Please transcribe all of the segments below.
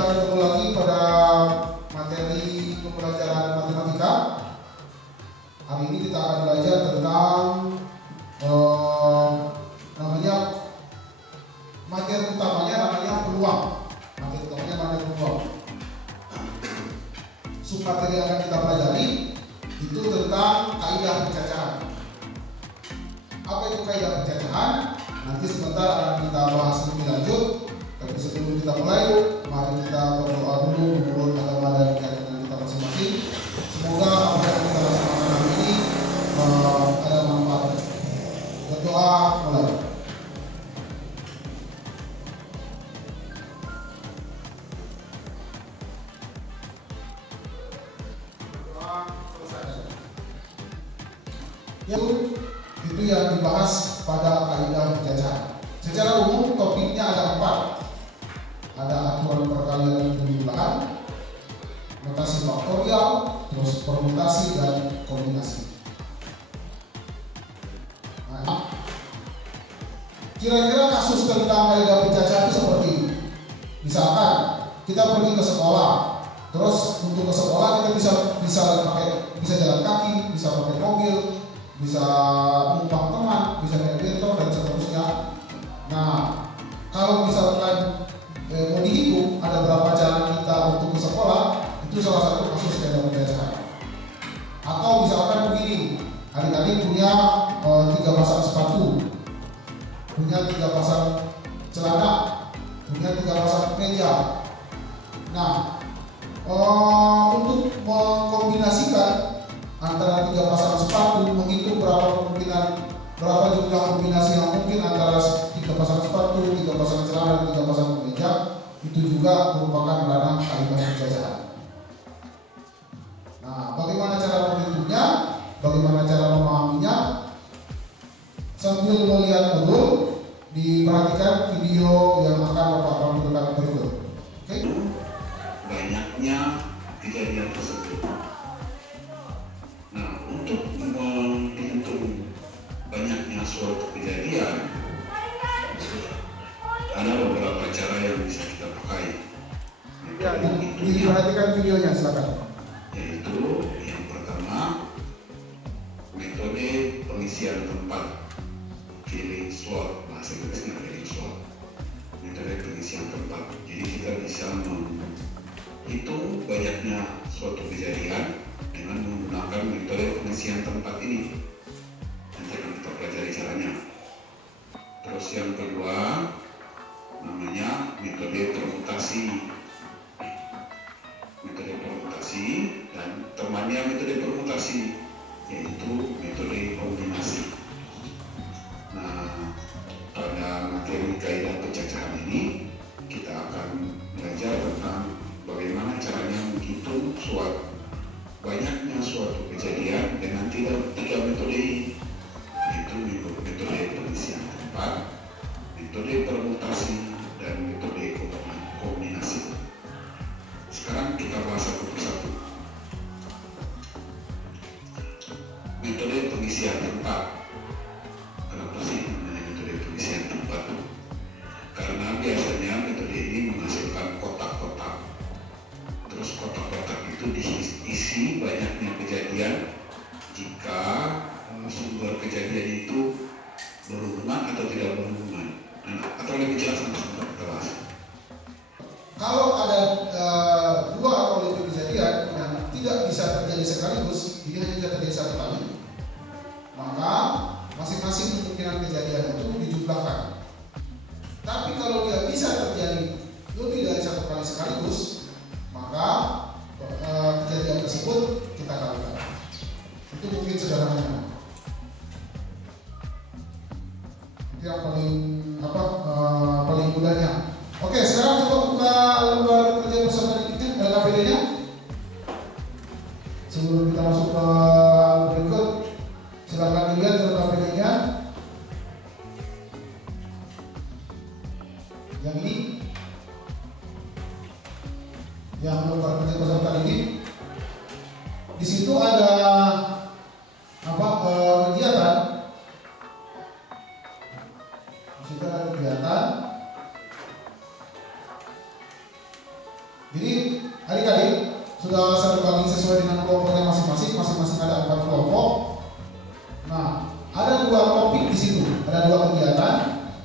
ketemu lagi pada materi pembelajaran matematika. Hari ini kita akan belajar tentang namanya materi utamanya namanya peluang. Materi utamanya namanya peluang. Submateri yang akan kita pelajari itu tentang kaidah pencacahan. Apa itu kaidah pencacahan? Nanti sebentar akan kita bahas lebih lanjut. Tapi sebelum kita mulai, mari kita berdoa dulu menurut agama dan keyakinan kita masing-masing. Semoga apa yang kita laksanakan hari ini ada manfaatnya. Berdoa mulai. Itu yang dibahas pada kaidah pencacahan. Secara umum topiknya ada 4. Ada aturan perkalian penjumlahan, notasi faktorial, terus permutasi dan kombinasi. Nah, kira-kira kasus tentang kaidah pencacahan itu seperti ini. Misalkan kita pergi ke sekolah, terus untuk ke sekolah kita bisa jalan kaki, bisa pakai mobil, bisa numpang teman, bisa naik bentor dan seterusnya. Nah, kalau misalkan mau dihitung ada berapa jalan kita untuk ke sekolah, itu salah satu kasus kaidah pencacahan. Atau misalkan begini, adik-adik punya 3 pasang sepatu, punya 3 pasang celana, punya 3 pasang meja. Nah, untuk mengkombinasikan antara 3 pasang sepatu, menghitung berapa jumlah kombinasi yang mungkin antara 3 pasang sepatu, 3 pasang celana, dan 3 pasang kemeja, itu juga merupakan ranah kaidah pencacahan. Nah, bagaimana cara menghitungnya, bagaimana cara memahaminya, sambil melihat betul, diperhatikan video yang akan Bapak tampilkan berikut. Oke? Banyaknya kejadian tersebut. Nah, untuk menghitung banyaknya suatu kejadian, ada beberapa cara yang bisa kita pakai. Ya, diperhatikan videonya, silakan. Yaitu yang pertama, metode pengisian tempat, filling slot, bahasa Inggrisnya filling slot. Metode pengisian tempat. Jadi kita bisa menghitung banyaknya suatu kejadian dengan menggunakan metode pengisian tempat ini. Nanti akan kita pelajari caranya. Terus yang kedua, namanya metode permutasi. Metode permutasi dan temannya metode permutasi, yaitu metode kombinasi. Nah, pada materi kaidah pencacahan ini kita akan belajar tentang bagaimana caranya menghitung banyaknya suatu kejadian dengan 3 metode ini, yaitu metode pengisian tempat, metode permutasi, dan metode kombinasi. Sekarang kita bahas satu persatu. Metode pengisian tempat. Kenapa sih namanya metode pengisian tempat? Karena biasanya metode ini menghasilkan kotak-kotak. Terus kotak-kotak itu diisi banyaknya kejadian jika sumber kejadian itu berhubungan atau tidak berhubungan. Atau lebih jelas sebentar kita bahas. Kalau ada 2 atau lebih kejadian yang tidak bisa terjadi sekaligus, jadi hanya bisa terjadi 1 kali, maka masing-masing kemungkinan kejadian itu dijumlahkan. Tapi kalau dia bisa terjadi lebih dari 1 kali sekaligus, maka kejadian tersebut kita kalikan. Itu mungkin sederhananya. Itu yang paling mudahnya. Oke, sekarang coba buka lembar kerja bersama kita, ada KPD-nya. Sebelum kita masuk ke berikut, silakan dilihat lembar KPD-nya. Yang ini, yang lembar kerja bersama kali ini. Di situ ada kegiatan. Di situ ada kegiatan. Jadi adik-adik sudah saya bagi sesuai dengan kelompoknya masing-masing. Masing-masing ada 4 kelompok. Nah, ada 2 topik di situ, ada 2 kegiatan.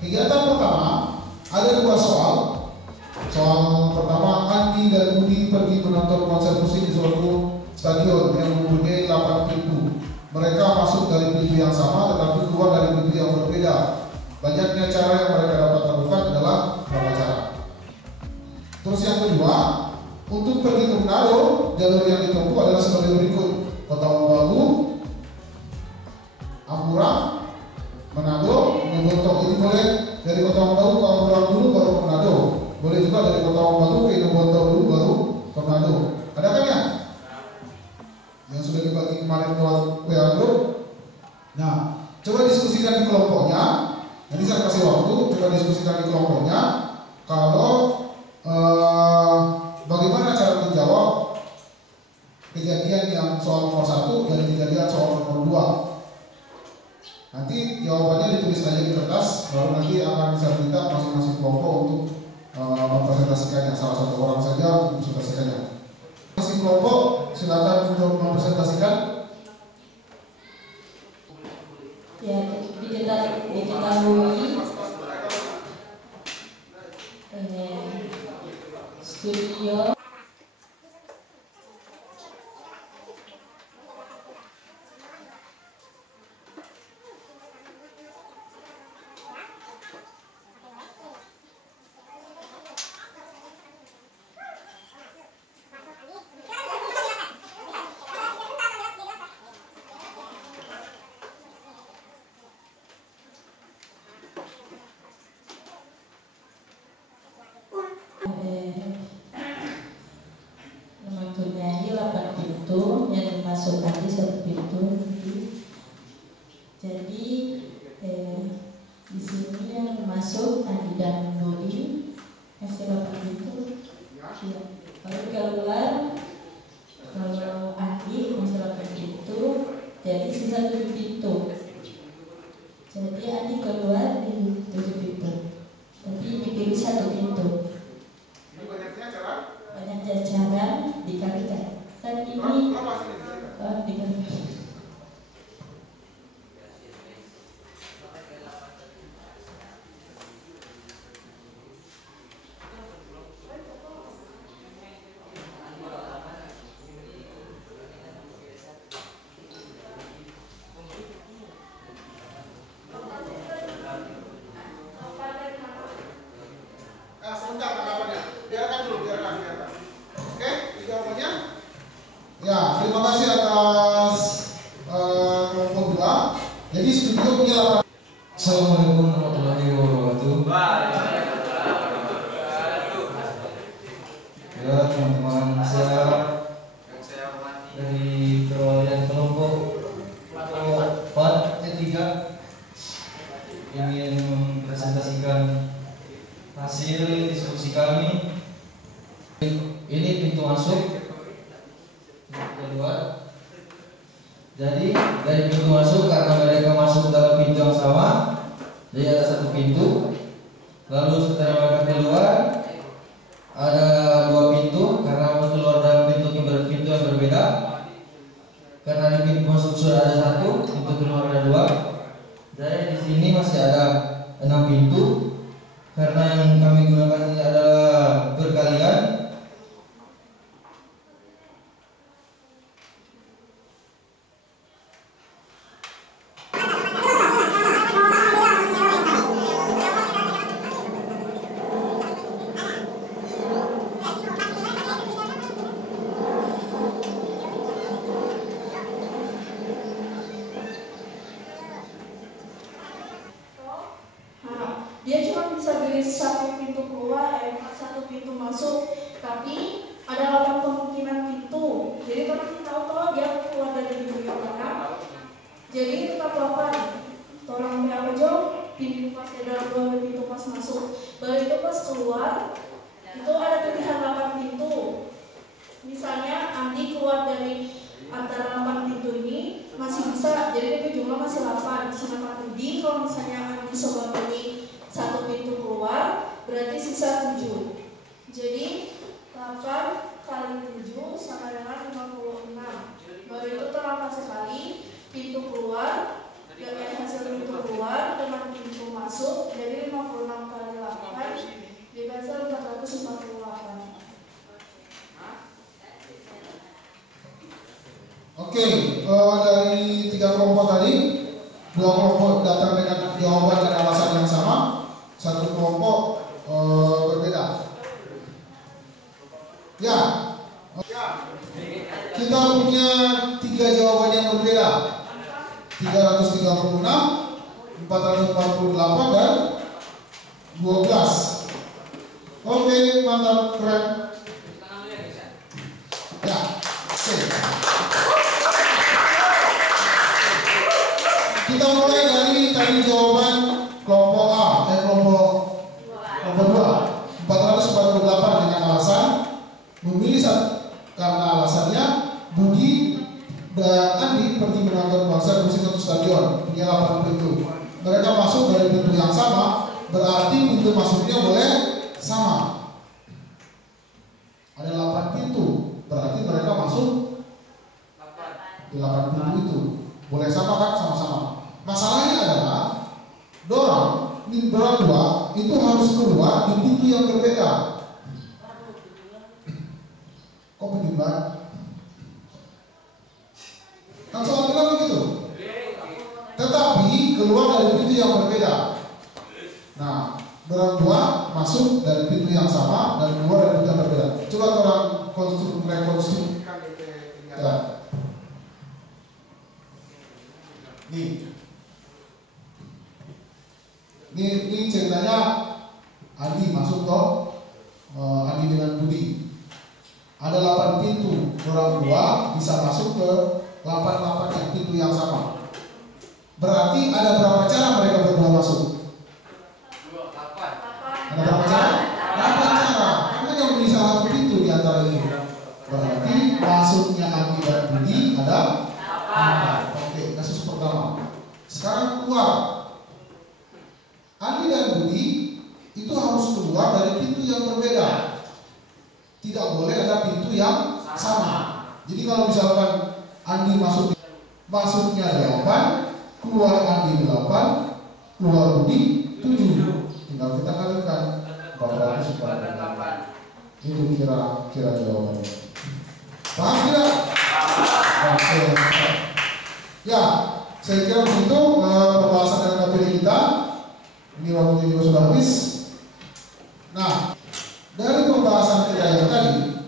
Kegiatan pertama ada 2 soal. Soal pertama, Andi dan Budi pergi menonton konser musik di suatu stadion yang mempunyai 8 pintu. Mereka masuk dari pintu yang sama tetapi keluar dari pintu yang berbeda. Banyaknya cara yang mereka dapat lakukan adalah berapa cara. Terus yang kedua, untuk pergi ke Manado, jalur yang ditempuh adalah sebagai berikut: Kota Wabagu, Amburang, Manado, Inobontong. Ini boleh dari Kota Wabagu ke Amburang dulu baru ke Manado. Boleh juga dari Kota Wabagu ke Inobontong dulu baru ke Manado. Ada kan ya? Yang sudah dibagi kemarin lewat WA Group. Nah, coba diskusikan di kelompoknya. Nanti saya kasih waktu, coba diskusikan di kelompoknya. Kalau bagaimana cara menjawab kejadian yang soal nomor 1 dan kejadian soal nomor 2. Nanti jawabannya ditulis aja di kertas, baru nanti akan saya minta masing-masing kelompok untuk mempresentasikannya. Salah satu orang saja untuk mempresentasikannya. Masing kelompok silakan untuk mempresentasikan. Ya, diketahui studio mempunyai 8 pintu yang dimasukkan di 1 pintu. Jadi di sini yang masuk Andi dan Budi kasih 8 pintu. Ya. Lalu keluar kalau Andi masih 8 pintu, jadi sisa 7 pintu. Jadi Andi keluar di 7 pintu, tapi dipilih 1 pintu. Banyaknya cara dikalikan. Dan ini dikalikan. Sebentar tanggapannya. Biarkan dulu, biarkan. Oke, jawabannya. Ya, terima kasih atas kelompok 2. Jadi studio punya 8. Assalamualaikum warahmatullahi wabarakatuh. Ya teman-teman, saya dari perwakilan kelompok 4E3 ingin mempresentasikan hasil diskusi kami. Ini pintu masuk kedua. Jadi dari pintu masuk, karena mereka masuk dalam pintu yang sama, jadi ada 1 pintu. Lalu setelah mereka keluar ada 2 pintu, karena keluar dalam pintu yang berbeda. Karena di pintu masuk sudah ada 1, pintu keluar ada 2. Jadi di sini masih ada 6 pintu. Karena yang kami gunakan ini adalah berkalian. Dia cuma bisa beri 1 pintu keluar, 1 pintu masuk, tapi ada 8 kemungkinan pintu. Jadi orang tahu kalau dia keluar dari pintu yang mana, jadi tetap 8. Orang apa aja pintu pas ada 2 pintu pas masuk, baru itu pas keluar itu ada pilihan 8 pintu. Misalnya Andi keluar dari antara 8 pintu ini masih bisa, jadi itu jumlah masih 8. Sedangkan Budi kalau misalnya Andi coba beli 1 pintu keluar, berarti sisa 7. Jadi 8 Oke, dari 3 kelompok tadi, 2 kelompok datang dengan jawaban dan alasan yang sama, 1 kelompok berbeda. Ya, kita punya 3 jawaban yang berbeda, 336, 448 dan 12. Oke, mantap, keren. Ya, oke. Kita mulai dari tadi jawaban kelompok A, kelompok 2, 448 dengan alasan memilih karena alasannya Budi dan Andi pergi menonton konser musik satu stadion, punya 8 pintu. Mereka masuk dari pintu yang sama, berarti pintu masuknya boleh sama. Ada 8 pintu, berarti mereka masuk di 8 pintu itu. Boleh sama kan? Sama-sama. Masalahnya adalah dorang berdua itu harus keluar di pintu yang berbeda. Kok berimbang? Kan soal bilang begitu. Tetapi keluar dari pintu yang berbeda. Nah, berdua masuk dari pintu yang sama dan keluar dari pintu yang berbeda. Coba orang rekonstruksikan ya. Ini ceritanya Andi masuk toh, Andi dengan Budi. Ada 8 pintu, orang 2 bisa masuk ke 8 yang pintu yang sama. Berarti ada berapa cara mereka berdua masuk? 8. Ada berapa cara? 8 cara. Karena yang bisa satu pintu di antara ini. Berarti masuknya Andi dan Budi ada 8. Oke, kasus pertama. Sekarang keluar. Andi dan Budi itu harus keluar dari pintu yang berbeda. Tidak boleh ada pintu yang sama. Jadi kalau misalkan Andi masuknya 8, keluar Andi 8, keluar Budi 7. Tinggal kita kalikan 448. Itu kira jawabannya. Paham tidak? Oke. Ya, saya kira begitu pembahasan dari materi kita. Ini waktunya juga sudah habis. Nah, dari pembahasan kita yang tadi,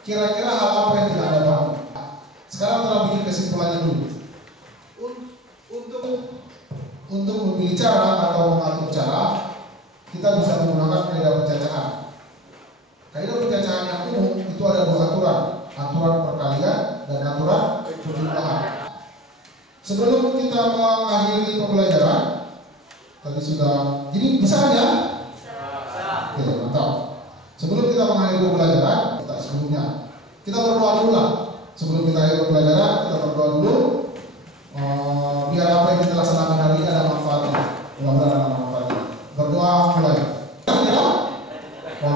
kira-kira hal apa yang tidak ada paham? Sekarang telah bikin kesimpulannya dulu. Untuk memilih cara atau mengatur cara, kita bisa menggunakan kaidah pencacahan. Kaidah pencacahan yang umum itu ada 2 aturan, aturan perkalian dan aturan penjumlahan. Sebelum kita mengakhiri pembelajaran, tadi sudah, jadi bisa aja? Oke, mantap. Sebelum kita mengakhiri pembelajaran, kita berdoa dulu lah. Sebelum kita akhiri pembelajaran, kita berdoa dulu. Biar apa yang kita laksanakan hari ini ada manfaatnya. Mudah-mudahan ada manfaatnya. Berdoa mulai. Ya? Mohon